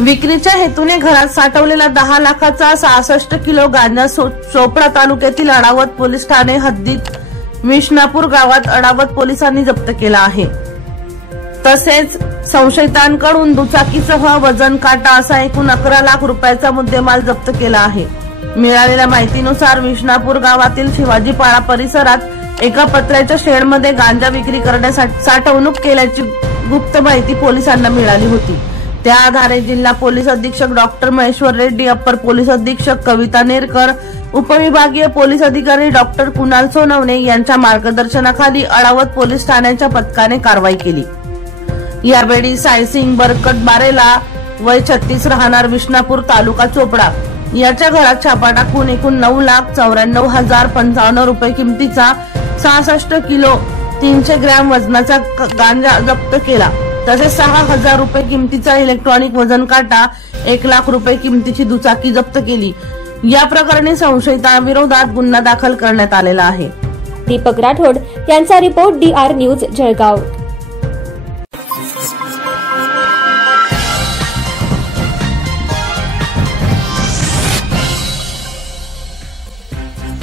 विक्रीच्या हेतूने घरात साठवलेला 10 लाखाचा 66 किलो गांजा चोपडा तालुक्यातील अडावत पोलीस ठाणे हद्दीत विष्णापूर गावात अडावत पोलिसांनी जप्त केला आहे। तसेच संशयितांकडून दुचाकीसह वजन काटा असा एकूण 11 लाख रुपयाचा मुद्देमाल जप्त केला आहे। मिळालेल्या माहितीनुसार विष्णापूर गावातील शिवाजीपाडा परिसरात एका पत्र्याच्या शेडमध्ये गांजा विक्री करण्यासाठी साठवणूक केल्याची गुप्त माहिती पोलिसांना मिळाली होती। त्या आधारे जिल्हा पोलीस अधीक्षक doctor Maheshwar Reddy, upper police अधीक्षक कविता नेरकर, उपविभागीय पोलीस अधिकारी डॉक्टर कुणाल सोनवणे यांच्या मार्गदर्शनाखाली अडावत पोलीस ठाण्याच्या पथकाने कारवाई केली। यावेळी सायसिंग बरकत बारेला वय 36 राहणार विष्णापूर तालुका चोपडा याच्या घरात छापा टाकून एकूण 9,94,055 रुपये किमतीचा 66 किलो 300 ग्रॅम वजनाचा गांजा जप्त केला। तसेच 6,000 रुपये किमतीचा इलेक्ट्रॉनिक वजन काटा, 1 लाख रुपये किमतीची दुचाकी जप्त केली। या प्रकरणी संशयितांविरोधात गुन्हा दाखल करण्यात आलेला आहे। दीपक राठोड यांचा रिपोर्ट DR न्यूज जळगाव।